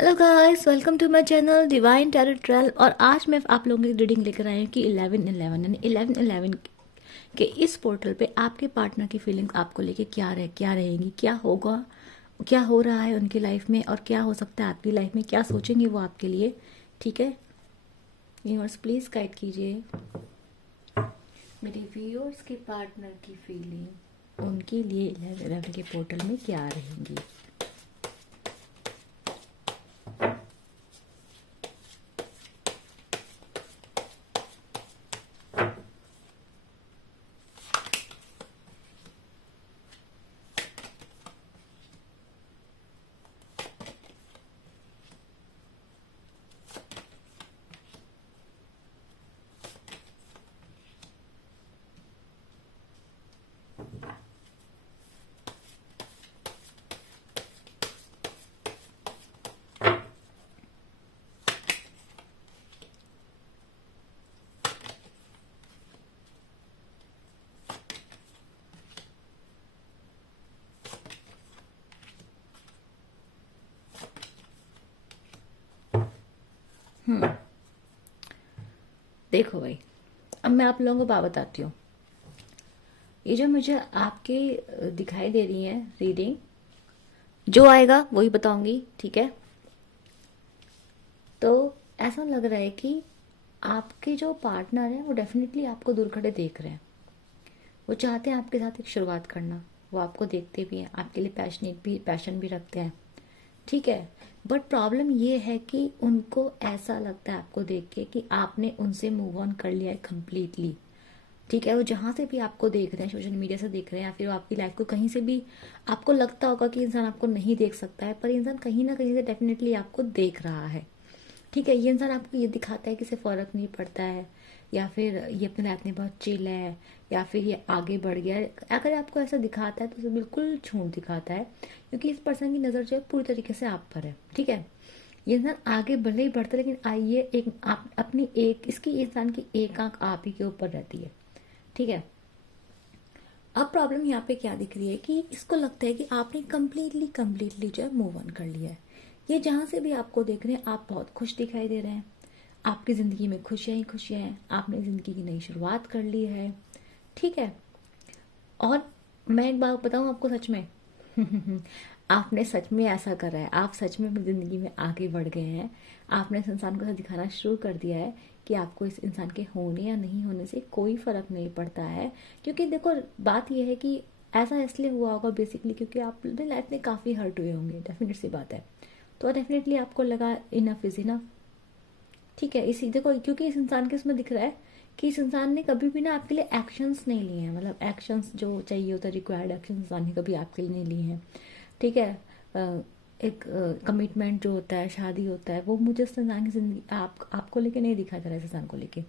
Hello guys, welcome to my channel divine tarot trail. और आज मैं आप लोगों की रीडिंग लेकर आई हूँ कि 11-11 यानी 11-11 के इस पोर्टल पे आपके पार्टनर की फीलिंग्स आपको लेके क्या रहेंगी, क्या होगा, क्या हो रहा है उनकी लाइफ में और क्या हो सकता है आपकी लाइफ में, क्या सोचेंगे वो आपके लिए। ठीक है, यूनिवर्स प्लीज गाइड कीजिए मेरे व्यूअर्स के पार्टनर की फीलिंग उनके लिए 11-11 के पोर्टल में क्या रहेंगी। देखो भाई, अब मैं आप लोगों को बात बताती हूँ। ये जो मुझे आपके दिखाई दे रही है रीडिंग, जो आएगा वही बताऊंगी, ठीक है। तो ऐसा लग रहा है कि आपके जो पार्टनर है वो डेफिनेटली आपको दूर खड़े देख रहे हैं। वो चाहते हैं आपके साथ एक शुरुआत करना, वो आपको देखते भी हैं, आपके लिए पैशन भी रखते हैं, ठीक है। बट प्रॉब्लम ये है कि उनको ऐसा लगता है आपको देख के कि आपने उनसे मूव ऑन कर लिया है कम्प्लीटली, ठीक है। वो जहां से भी आपको देख रहे हैं, सोशल मीडिया से देख रहे हैं या फिर वो आपकी लाइफ को कहीं से भी, आपको लगता होगा कि इंसान आपको नहीं देख सकता है, पर इंसान कहीं ना कहीं से डेफिनेटली आपको देख रहा है, ठीक है। ये इंसान आपको ये दिखाता है कि इसे फर्क नहीं पड़ता है, या फिर ये अपने लाइफ में बहुत चिल है, या फिर ये आगे बढ़ गया है। अगर आपको ऐसा दिखाता है तो उसे बिल्कुल झूठ दिखाता है, क्योंकि इस पर्सन की नज़र जो है पूरी तरीके से आप पर है, ठीक है। ये इंसान आगे भले ही बढ़ता है, लेकिन आइए एक आप अपनी एक इसकी इंसान की एक आंख आप ही के ऊपर रहती है, ठीक है। अब प्रॉब्लम यहाँ पे क्या दिख रही है कि इसको लगता है कि आपने कम्प्लीटली जो है मूव ऑन कर लिया है। ये जहां से भी आपको देख रहे हैं आप बहुत खुश दिखाई दे रहे हैं, आपकी ज़िंदगी में खुशियां ही खुशियां हैं, आपने ज़िंदगी की नई शुरुआत कर ली है, ठीक है। और मैं एक बात बताऊं आपको, सच में आपने सच में ऐसा करा है, आप सच में अपनी ज़िंदगी में आगे बढ़ गए हैं। आपने इस इंसान को ऐसा दिखाना शुरू कर दिया है कि आपको इस इंसान के होने या नहीं होने से कोई फ़र्क नहीं पड़ता है। क्योंकि देखो, बात यह है कि ऐसा इसलिए हुआ होगा बेसिकली क्योंकि आप अपनी लाइफ में काफ़ी हर्ट हुए होंगे, डेफिनेट सी बात है। तो डेफिनेटली आपको लगा इनफ इज़ इनफ, ठीक है। इसी देखो, क्योंकि इस इंसान के इसमें दिख रहा है कि इस इंसान ने कभी भी ना आपके लिए एक्शंस नहीं लिए हैं, मतलब एक्शंस जो चाहिए होता है, रिक्वायर्ड एक्शन इंसान ने कभी आपके लिए नहीं लिए हैं, ठीक है। एक कमिटमेंट जो होता है, शादी होता है, वो मुझे इस इंसान की जिंदगी आपको लेके नहीं दिखा जा रहा है, इस इंसान को लेके,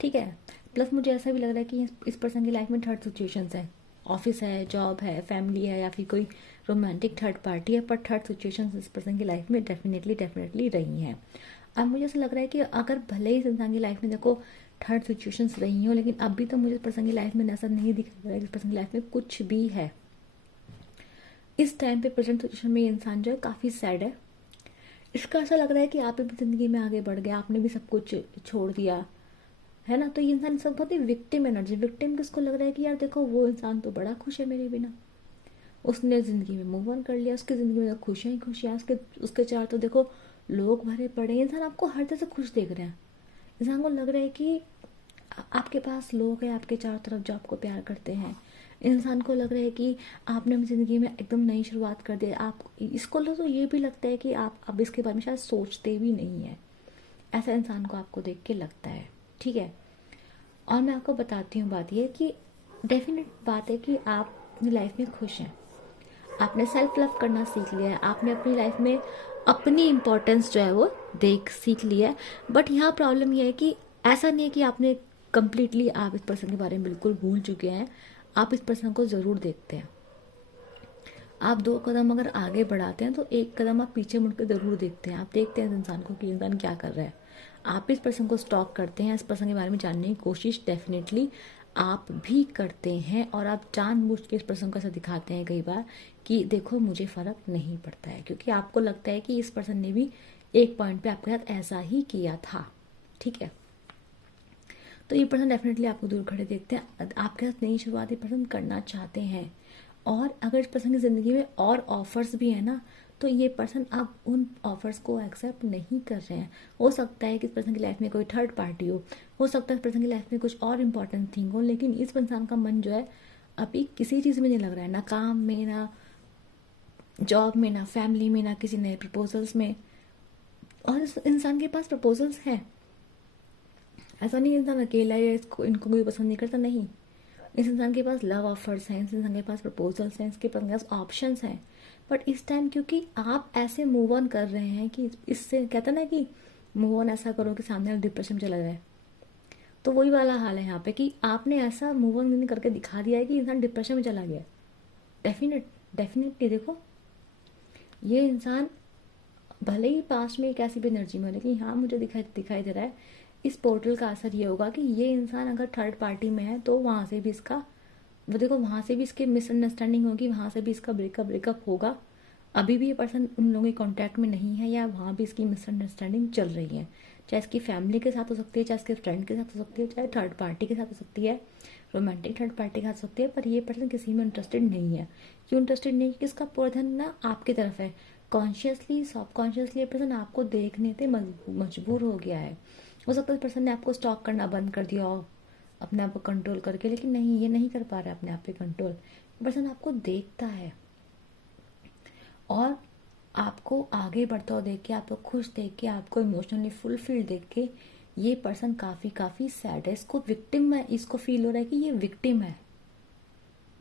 ठीक है। प्लस मुझे ऐसा भी लग रहा है कि इस पर्सन की लाइफ में थर्ड सिचुएशंस है, ऑफिस है, जॉब है, फैमिली है, या फिर कोई रोमांटिक थर्ड पार्टी है, पर थर्ड सिचुएशंस इस पर्सन की लाइफ में डेफिनेटली रही हैं। अब मुझे ऐसा लग रहा है कि अगर भले ही इस इंसान की लाइफ में देखो थर्ड सिचुएशंस रही हो, लेकिन अभी तो मुझे इस पर्सन की लाइफ में ऐसा नहीं दिख रहा है कि इस पर्सन की लाइफ में कुछ भी है। इस टाइम पे प्रेजेंट सिचुएशन में ये इंसान जो है काफ़ी सैड है। इसका ऐसा लग रहा है कि आप भी ज़िंदगी में आगे बढ़ गए, आपने भी सब कुछ छोड़ दिया है ना। तो ये इंसान सब बहुत ही विक्टिम एनर्जी, विक्टिम किसको लग रहा है कि यार देखो वो इंसान तो बड़ा खुश है मेरे बिना, उसने ज़िंदगी में मूव ऑन कर लिया, उसकी ज़िंदगी में तो खुशियाँ ही खुशियाँ, उसके उसके चार तो देखो लोग भरे पड़े हैं। इंसान आपको हर तरह से खुश देख रहे हैं, इंसान को लग रहा है कि आपके पास लोग हैं आपके चारों तरफ जो आपको प्यार करते हैं। इंसान को लग रहा है कि आपने अपनी ज़िंदगी में एकदम नई शुरुआत कर दी। आप इसको तो ये भी लगता है कि आप अब इसके बारे में शायद सोचते भी नहीं है, ऐसा इंसान को आपको देख के लगता है, ठीक है। और मैं आपको बताती हूँ, बात ये कि डेफिनेट बात है कि आप अपनी लाइफ में खुश हैं, आपने सेल्फ लव करना सीख लिया है, आपने अपनी लाइफ में अपनी इम्पोर्टेंस जो है वो सीख लिया है। बट यहाँ प्रॉब्लम यह है कि ऐसा नहीं है कि आपने कम्प्लीटली आप इस पर्सन के बारे में बिल्कुल भूल चुके हैं। आप इस पर्सन को ज़रूर देखते हैं, आप 2 कदम अगर आगे बढ़ाते हैं तो 1 कदम आप पीछे मुड़ के ज़रूर देखते हैं। आप देखते हैं इस इंसान को कि इंसान क्या कर रहा है, आप इस पर्सन को स्टॉक करते हैं, इस पर्सन के बारे में जानने की कोशिश डेफिनेटली आप भी करते हैं। और आप जानबूझ के इस पर्सन को ऐसा दिखाते हैं कई बार कि देखो मुझे फ़र्क नहीं पड़ता है, क्योंकि आपको लगता है कि इस पर्सन ने भी एक पॉइंट पे आपके साथ ऐसा ही किया था। ठीक है, तो ये पर्सन डेफिनेटली आपको दूर खड़े देखते हैं, आपके साथ नई शुरुआत ये पर्सन करना चाहते हैं। और अगर इस पर्सन की ज़िंदगी में और ऑफर्स भी है ना, तो ये पर्सन अब उन ऑफर्स को एक्सेप्ट नहीं कर रहे हैं। हो सकता है कि इस पर्सन की लाइफ में कोई थर्ड पार्टी हो सकता है इस पर्सन की लाइफ में कुछ और इम्पोर्टेंट थिंग हो, लेकिन इस इंसान का मन जो है अभी किसी चीज़ में नहीं लग रहा है, ना काम में, ना जॉब में, ना फैमिली में, ना किसी नए प्रपोजल्स में। और इस इंसान के पास प्रपोजल्स हैं, ऐसा नहीं इंसान अकेला है, इसको इनको कोई पसंद नहीं करता, नहीं। इस इंसान के पास लव ऑफर्स हैं, इस इंसान के पास प्रपोजल्स हैं, इसके पास ऑप्शंस हैं। बट इस टाइम क्योंकि आप ऐसे मूव ऑन कर रहे हैं कि इससे कहते हैं ना कि मूव ऑन ऐसा करो कि सामने वाला डिप्रेशन में चला जाए, तो वही वाला हाल है यहाँ पे कि आपने ऐसा मूव ऑन करके दिखा दिया है कि इंसान डिप्रेशन में चला गया। डेफिनेटली देखो, ये इंसान भले ही पास्ट में एक ऐसी भी एनर्जी में, लेकिन हाँ मुझे दिखाई दे रहा है इस पोर्टल का असर ये होगा कि ये इंसान अगर थर्ड पार्टी में है तो वहाँ से भी इसका, वो देखो वहाँ से भी इसकी मिसअंडरस्टैंडिंग होगी, वहाँ से भी इसका ब्रेकअप होगा। अभी भी ये पर्सन उन लोगों के कांटेक्ट में नहीं है, या वहाँ भी इसकी मिसअंडरस्टैंडिंग चल रही है, चाहे इसकी फैमिली के साथ हो सकती है, चाहे इसके फ्रेंड के साथ हो सकती है, चाहे थर्ड पार्टी के साथ हो सकती है, रोमांटिक थर्ड पार्टी के साथ हो सकती है। पर ये पर्सन किसी में इंटरेस्टेड नहीं है। क्यों इंटरेस्टेड नहीं? कि इसका पूरा ध्यान ना आपकी तरफ है। कॉन्शियसली सबकॉन्शियसली ये पर्सन आपको देखने से मजबूर हो गया है। हो सकता है इस पर्सन ने आपको स्टॉक करना बंद कर दिया हो अपने आप को कंट्रोल करके, लेकिन नहीं, ये नहीं कर पा रहा है अपने आप पे कंट्रोल। पर्सन आपको देखता है और आपको आगे बढ़ता हुआ देख के, आपको खुश देख के, आपको इमोशनली फुलफिल देख के ये पर्सन काफ़ी सैड है। इसको विक्टिम है, इसको फील हो रहा है कि ये विक्टिम है।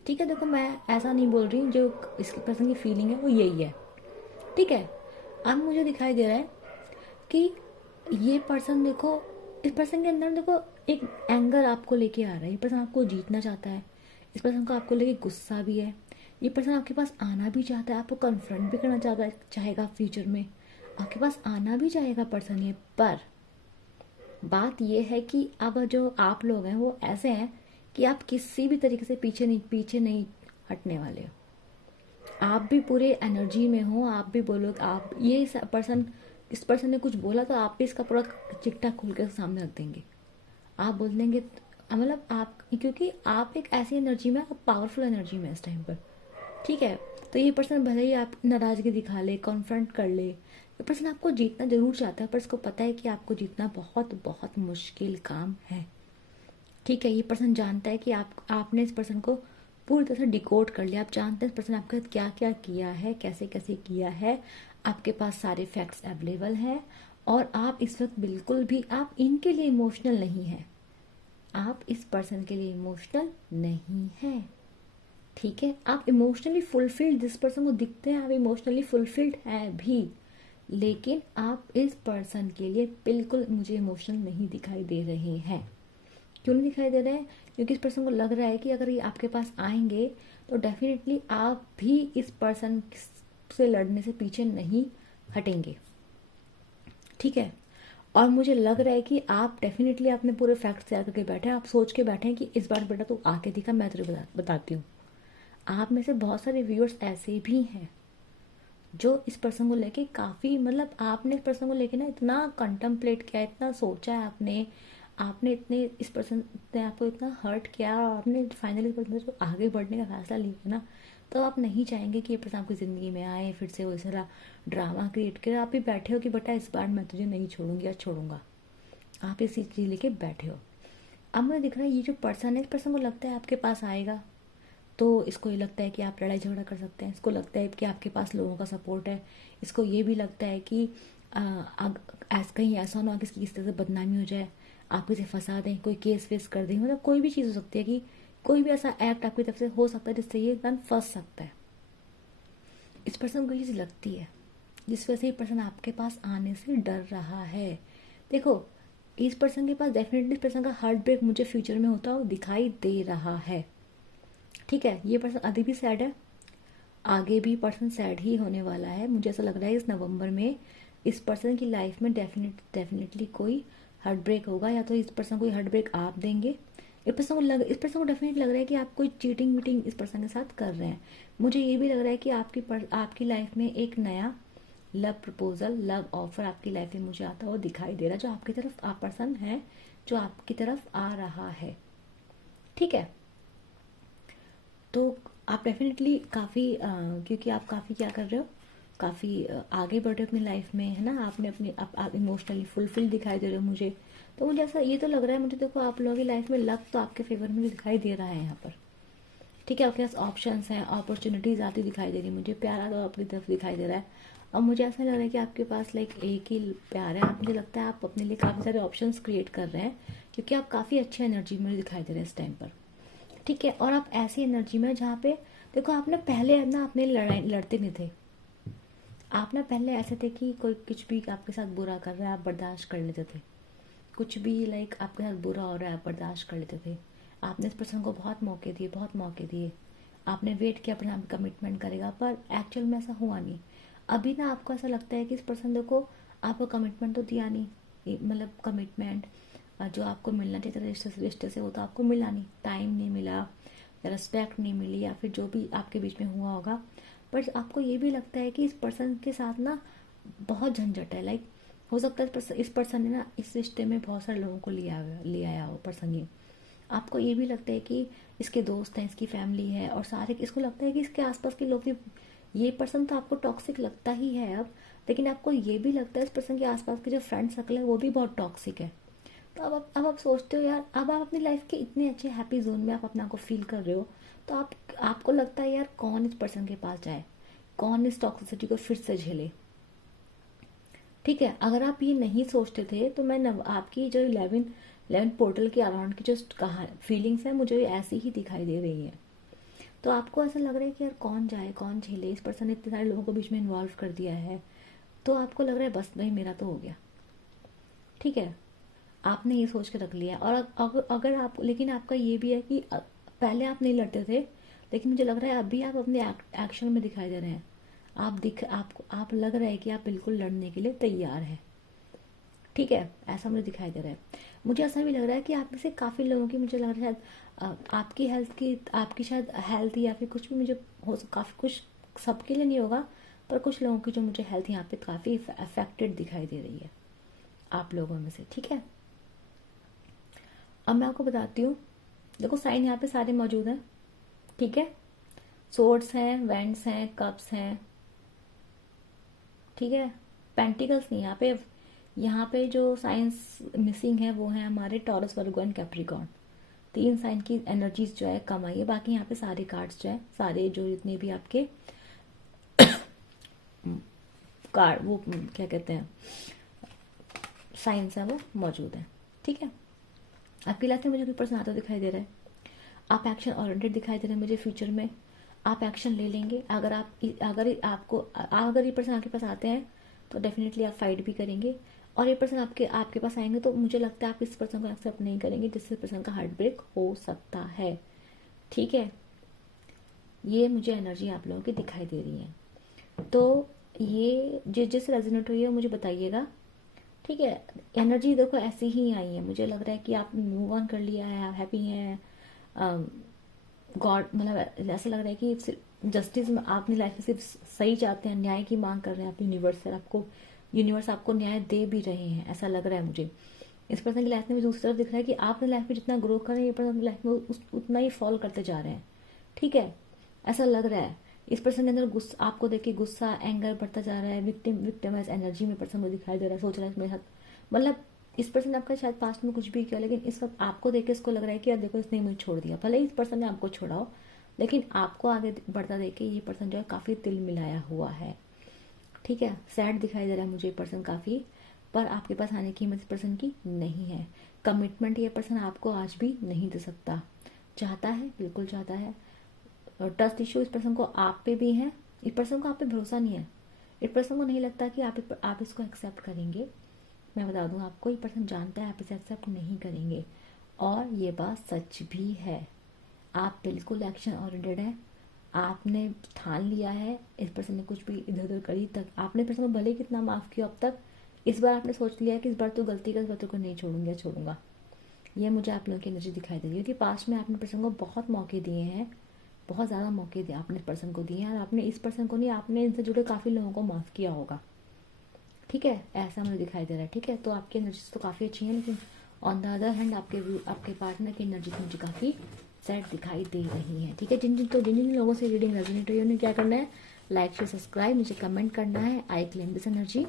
ठीक है, देखो मैं ऐसा नहीं बोल रही, जो इसके पर्सन की फीलिंग है वो यही है। ठीक है, अब मुझे दिखाई दे रहा है कि ये पर्सन देखो, इस पर्सन के अंदर देखो एक एंगर आपको लेके आ रहा है। ये पर्सन आपको जीतना चाहता है, इस पर्सन को आपको लेके गुस्सा भी है। ये पर्सन आपके पास आना भी चाहता है, आपको कन्फ्रंट भी करना चाहेगा फ्यूचर में, आपके पास आना भी चाहेगा पर्सन ये। पर बात ये है कि अब जो आप लोग हैं वो ऐसे हैं कि आप किसी भी तरीके से पीछे नहीं हटने वाले हो। आप भी पूरे एनर्जी में हो, आप भी बोलो, आप ये पर्सन, इस पर्सन ने कुछ बोला तो आप भी इसका पूरा चिट्ठा खोल के सामने रख देंगे। आप बोल देंगे, मतलब आप, क्योंकि आप एक ऐसी एनर्जी में, आप पावरफुल एनर्जी में इस टाइम पर। ठीक है, तो ये पर्सन भले ही आप नाराजगी दिखा ले, कॉन्फ्रंट कर ले, ये पर्सन आपको जीतना जरूर चाहता है, पर इसको पता है कि आपको जीतना बहुत बहुत मुश्किल काम है। ठीक है, ये पर्सन जानता है कि आपने इस पर्सन को पूरी तरह से डिकोड कर लिया। आप जानते हैं इस पर्सन आपके साथ क्या क्या किया है, कैसे कैसे किया है, आपके पास सारे फैक्ट्स अवेलेबल हैं। और आप इस वक्त बिल्कुल भी, आप इनके लिए इमोशनल नहीं हैं, आप इस पर्सन के लिए इमोशनल नहीं हैं। ठीक है, आप इमोशनली फुलफिल्ड, जिस पर्सन को दिखते हैं आप इमोशनली फुलफिल्ड हैं भी, लेकिन आप इस पर्सन के लिए बिल्कुल मुझे इमोशनल नहीं दिखाई दे रहे हैं। क्यों नहीं दिखाई दे रहे हैं? क्योंकि इस पर्सन को लग रहा है कि अगर ये आपके पास आएंगे तो डेफिनेटली आप भी इस पर्सन से लड़ने से पीछे नहीं हटेंगे। ठीक है, और मुझे लग रहा है कि आप डेफिनेटली अपने पूरे फैक्ट्स तैयार करके बैठे हैं, आप सोच के बैठे हैं कि इस बार बेटा तू आके दिखा, मैं तुझे बताती हूँ। आप में से बहुत सारे व्यूअर्स ऐसे भी हैं जो इस पर्सन को लेके काफ़ी, मतलब आपने इस पर्सन को लेके ना इतना कंटेम्पलेट किया, इतना सोचा है आपने इतने, इस पर्सन ने आपको इतना हर्ट किया, और आपने फाइनली इस पर्सन को आगे बढ़ने का फैसला लिया ना, तो आप नहीं चाहेंगे कि ये पर्सन आपकी ज़िंदगी में आए, फिर से वो सारा ड्रामा क्रिएट करे। आप भी बैठे हो कि बेटा इस बार मैं तुझे नहीं छोड़ूंगी या छोड़ूंगा, आप इसी चीज़ लेके बैठे हो। अब मुझे दिख रहा है ये जो पर्सन है, इस पर्सन को लगता है आपके पास आएगा तो इसको ये लगता है कि आप लड़ाई झगड़ा कर सकते हैं, इसको लगता है कि आपके पास लोगों का सपोर्ट है, इसको ये भी लगता है कि कहीं ऐसा ना हो कि किसी तरह से बदनामी हो जाए, आप किसे फंसा दें, कोई केस वेस कर दें, मतलब कोई भी चीज़ हो सकती है कि कोई भी ऐसा एक्ट आपकी तरफ से हो सकता है जिससे ये इंसान फंस सकता है। इस पर्सन को ये चीज़ लगती है, जिस वजह से ये पर्सन आपके पास आने से डर रहा है। देखो, इस पर्सन के पास डेफिनेटली इस पर्सन का हार्ट ब्रेक मुझे फ्यूचर में होता हुआ दिखाई दे रहा है। ठीक है, ये पर्सन अभी भी सैड है, आगे भी पर्सन सैड ही होने वाला है। मुझे ऐसा लग रहा है इस नवंबर में इस पर्सन की लाइफ में डेफिनेटली कोई हार्ट ब्रेक होगा, या तो इस पर्सन को हार्ट ब्रेक आप देंगे, इस पर्सन को डेफिनेटली लग रहा है कि आप कोई चीटिंग वीटिंग इस पर्सन के साथ कर रहे हैं। मुझे ये भी लग रहा है कि आपकी लाइफ में एक नया लव प्रपोजल, लव ऑफर आपकी लाइफ में मुझे आता हुआ दिखाई दे रहा है, जो आपकी तरफ आप पर्सन है, जो आपकी तरफ आ रहा है। ठीक है, तो आप डेफिनेटली काफ़ी क्योंकि आप काफ़ी क्या कर रहे हो, काफ़ी आगे बढ़ रहे हो अपनी लाइफ में, है ना। आपने अपनी आप इमोशनली फुलफिल दिखाई दे रहे हो मुझे। तो मुझे ऐसा ये तो लग रहा है मुझे, देखो आप लोगों की लाइफ में लक तो आपके फेवर में भी दिखाई दे रहा है यहाँ पर। ठीक है, आपके पास ऑप्शंस हैं, अपॉर्चुनिटीज आती दिखाई दे रही है मुझे, प्यार आता अपनी तरफ दिखाई दे रहा है। और मुझे ऐसा लग रहा है कि आपके पास लाइक एक ही प्यार है। मुझे लगता है आप अपने लिए काफ़ी सारे ऑप्शंस क्रिएट कर रहे हैं, क्योंकि आप काफ़ी अच्छी एनर्जी में दिखाई दे रहे हैं इस टाइम पर। ठीक है, और आप ऐसी एनर्जी में जहाँ पे देखो आपने पहले ना अपने लड़ाई लड़ते नहीं थे। आप ना पहले ऐसे थे कि कोई कुछ भी आपके साथ बुरा कर रहा है आप बर्दाश्त कर लेते थे। कुछ भी लाइक आपके साथ बुरा हो रहा है आप बर्दाश्त कर लेते थे। आपने इस पर्सन को बहुत मौके दिए, बहुत मौके दिए। आपने वेट किया अपना कमिटमेंट करेगा, पर एक्चुअल में ऐसा हुआ नहीं। अभी ना आपको ऐसा लगता है कि इस पर्सन देखो आपको कमिटमेंट तो दिया नहीं, मतलब कमिटमेंट जो आपको मिलना चाहिए था रिश्ते से वो तो आपको मिला नहीं, टाइम नहीं मिला, रिस्पेक्ट नहीं मिली, या फिर जो भी आपके बीच में हुआ होगा। पर आपको ये भी लगता है कि इस पर्सन के साथ ना बहुत झंझट है। लाइक हो सकता है इस पर्सन ने ना इस रिश्ते में बहुत सारे लोगों को ले आया हो पर्सन ये। आपको ये भी लगता है कि इसके दोस्त हैं, इसकी फैमिली है, और सारे इसको लगता है कि इसके आसपास के लोग भी, ये पर्सन तो आपको टॉक्सिक लगता ही है अब, लेकिन आपको ये भी लगता है इस पर्सन के आसपास के जो फ्रेंड सर्कल है वो भी बहुत टॉक्सिक है। तो अब आप सोचते हो यार, अब आप अपनी लाइफ के इतने अच्छे हैप्पी जोन में आप अपने आप को फील कर रहे हो, तो आपको लगता है यार कौन इस पर्सन के पास जाए, कौन इस टॉक्सिसिटी को फिर से झेले। ठीक है, अगर आप ये नहीं सोचते थे तो मैं आपकी जो 11 पोर्टल के अराउंड की जो कहा फीलिंग्स है मुझे ऐसी ही दिखाई दे रही है। तो आपको ऐसा लग रहा है कि यार कौन जाए कौन झेले, इस पर्सन ने इतने सारे लोगों को बीच में इन्वॉल्व कर दिया है। तो आपको लग रहा है बस भाई मेरा तो हो गया। ठीक है, आपने ये सोच के रख लिया। और अगर आप, लेकिन आपका ये भी है कि पहले आप नहीं लड़ते थे, लेकिन मुझे लग रहा है अभी आप अपने एक्शन में दिखाई दे रहे हैं। आप लग रहा है कि आप बिल्कुल लड़ने के लिए तैयार हैं। ठीक है, ऐसा मुझे दिखाई दे रहा है। मुझे ऐसा भी लग रहा है कि आप में से काफ़ी लोगों की, मुझे लग रहा है आपकी शायद हेल्थ या फिर कुछ भी, मुझे हो काफ़ी कुछ, सबके लिए नहीं होगा, पर कुछ लोगों की जो मुझे हेल्थ यहाँ पे काफ़ी अफेक्टेड दिखाई दे रही है आप लोगों में से। ठीक है, अब मैं आपको बताती हूँ। देखो साइन यहाँ पे सारे मौजूद हैं। ठीक है, सोर्ड्स हैं, वेंड्स हैं, कप्स हैं। ठीक है, पेंटिकल्स नहीं। यहाँ पे जो साइंस मिसिंग है वो है हमारे Taurus, Virgo and Capricorn. 3 sign की एनर्जीज जो है कम आई है। बाकी यहाँ पे सारे कार्ड्स जो है, सारे जो जितने भी आपके कार्ड, वो क्या कहते हैं, साइंस है, वो मौजूद है। ठीक है, आपकी लाइफ में मुझे कोई पर्सन आता दिखाई दे रहा है। आप एक्शन ओरिएंटेड दिखाई दे रहे हैं मुझे फ्यूचर में। आप एक्शन ले लेंगे। अगर ये पर्सन आपके पास आते हैं तो डेफिनेटली आप फाइट भी करेंगे, और ये पर्सन आपके पास आएंगे तो मुझे लगता है आप इस पर्सन को एक्सेप्ट नहीं करेंगे, जिससे पर्सन का हार्ट ब्रेक हो सकता है। ठीक है, ये मुझे एनर्जी आप लोगों की दिखाई दे रही है। तो ये जिस रेजोनेट हुई है मुझे बताइएगा। ठीक है, एनर्जी देखो ऐसी ही आई है। मुझे लग रहा है कि आप मूव ऑन कर लिया है, आप हैप्पी हैं। गॉड, मतलब ऐसा लग रहा है कि जस्टिस में आप अपनी लाइफ में सिर्फ सही चाहते हैं, न्याय की मांग कर रहे हैं आप यूनिवर्स से। यूनिवर्स आपको न्याय दे भी रहे हैं, ऐसा लग रहा है मुझे। इस पर्सन की लाइफ में भी दूसरी तरफ दिख रहा है कि आप अपनी लाइफ में जितना ग्रो कर रहे हैं, ये पर्सन अपनी लाइफ में उतना ही फॉल करते जा रहे हैं। ठीक है, ऐसा लग रहा है। इस पर्सन के अंदर गुस्सा, आपको देख के गुस्सा, एंगर बढ़ता जा रहा है। विक्टिमाइज एनर्जी में पर्सन को दिखाई दे रहा है, सोच रहा है मेरे साथ, मतलब इस पर्सन ने आपका शायद पास्ट में कुछ भी किया, लेकिन इस वक्त आपको देख के इसको लग रहा है कि यार देखो इसने मुझे छोड़ दिया। भले इस पर्सन ने आपको छोड़ा हो, लेकिन आपको आगे बढ़ता देख के ये पर्सन जो है काफ़ी तिल मिलाया हुआ है। ठीक है, सैड दिखाई दे रहा है मुझे ये पर्सन काफ़ी, पर आपके पास आने की हिम्मत इस पर्सन की नहीं है। कमिटमेंट ये पर्सन आपको आज भी नहीं दे सकता। चाहता है, बिल्कुल चाहता है। ट्रस्ट इशू इस पर्सन को आप पे भी है। इस पर्सन को आप पे भरोसा नहीं है। इस पर्सन को नहीं लगता कि आप इसको एक्सेप्ट करेंगे। मैं बता दूं आपको, ये पर्सन जानता है आप इसे एक्सेप्ट नहीं करेंगे, और ये बात सच भी है। आप बिल्कुल एक्शन ओरिएंटेड है। आपने ठान लिया है। इस पर्सन ने कुछ भी इधर उधर करी तक आपने पर्सन को भले कितना माफ़ किया अब तक, इस बार आपने सोच लिया कि इस बार तो गलती कर, इस बार तो को नहीं छोड़ूंगा। ये मुझे आप लोगों की एनर्जी दिखाई दे रही है कि पास्ट में आपने पर्सन को बहुत मौके दिए हैं, बहुत ज़्यादा मौके दिए आपने पर्सन को दिए हैं, और आपने इस पर्सन को नहीं, आपने इनसे जुड़े काफ़ी लोगों को माफ़ किया होगा। ठीक है, ऐसा मुझे दिखाई दे रहा है। ठीक है, तो आपकी एनर्जीज तो काफ़ी अच्छी है, लेकिन ऑन द अदर हैंड आपके पार्टनर की एनर्जी मुझे काफ़ी सैड दिखाई दे रही है। ठीक है, जिन जिन लोगों से रीडिंग रेजोनेट हुई है उन्हें क्या करना है, लाइक शेयर सब्सक्राइब, मुझे कमेंट करना है, आई क्लेम दिस एनर्जी।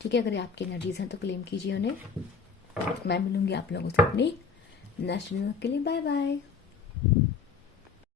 ठीक है, अगर आपकी एनर्जीज हैं तो क्लेम कीजिए उन्हें। मैं मिलूंगी आप लोगों से अपनी नेक्स्ट वीडियो के लिए। Bye bye.